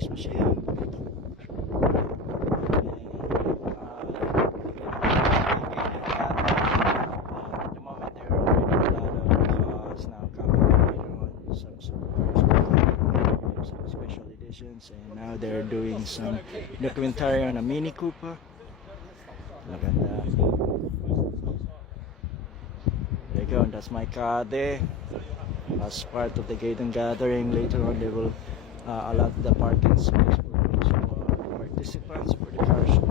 Tapos mo siya. At the moment there are already a lot of cars now coming later on. Some supercars, some special editions, and now they're doing some documentary on a Mini Cooper. Look at that. There you go, and that's my car there. As part of the Gaydon gathering, later on they will allot the parking space for those who are participants for the car show.